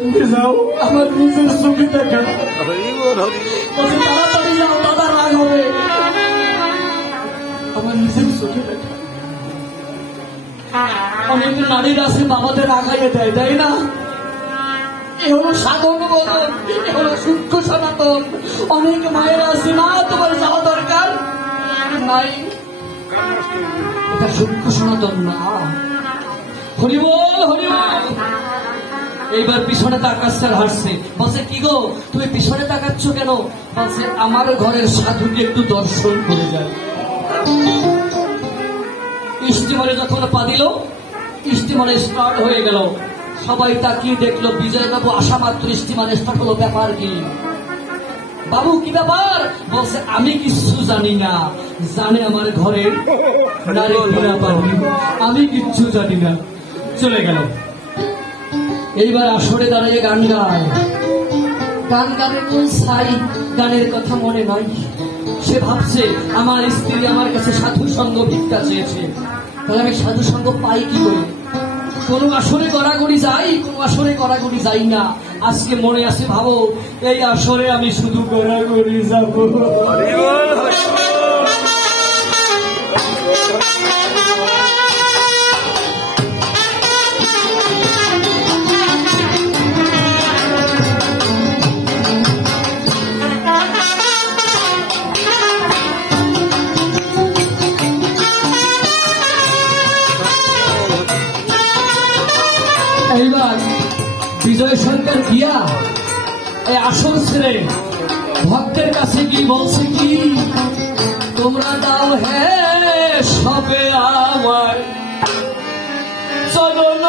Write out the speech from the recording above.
সঙ্গে যাও, আমার নিজের চোখে দেখা। তাড়াতাড়ি যাও, দাদা রাগ হবে। আমার নিজের চোখে দেখা। অনেক নারীর আছে বাবাদের আগাইয়ে দেয়, তাই না? এ হলো সাধন বদন, এ হলো সূক্ষ্ম সনাতন। অনেক মায়ের আছে, না তোমার যাওয়া দরকার নাই, এটা সূক্ষ্ম সনাতন না। হরিবল হরিবল। এইবার পিছনে তাকাচ্ছে আর হাসছে, বলছে কি গো তুমি পিছনে তাকাচ্ছ কেন? বলছে আমার ঘরের সাধুকে একটু দর্শন করে যায়। স্টিমারে যখন পা দিল, স্টিমারে স্টার্ট হয়ে গেল। সবাই তাকিয়ে দেখলো, বিজয়বাবু আসা মাত্র স্টিমারে স্টার্ট হলো। ব্যাপার কি বাবু, কি ব্যাপার? বলছে আমি কিচ্ছু জানি না, জানে আমার ঘরের নারী বাবু, আমি কিচ্ছু জানি না। চলে গেল। এইবার আসরে দাঁড়িয়ে গান গায়। গান গানের কোন সাই, গানের কথা মনে নাই। সে ভাবছে আমার স্ত্রী আমার কাছে সাধু সঙ্গ ভিক্ষা চেয়েছে, তাহলে আমি সাধু সঙ্গ পাই কি করে? কোন আসরে গড়াগড়ি যাই, কোন আসরে গড়াগড়ি যাই না। আজকে মনে আছে, ভাবো এই আসরে আমি শুধু গড়াগড়ি যাবো। এইবার বিজয় শঙ্কর গিয়া এই আসন ছেড়ে ভক্তের কাছে কি বলছে, কি তোমরা দাও হে সবে আমার চরণ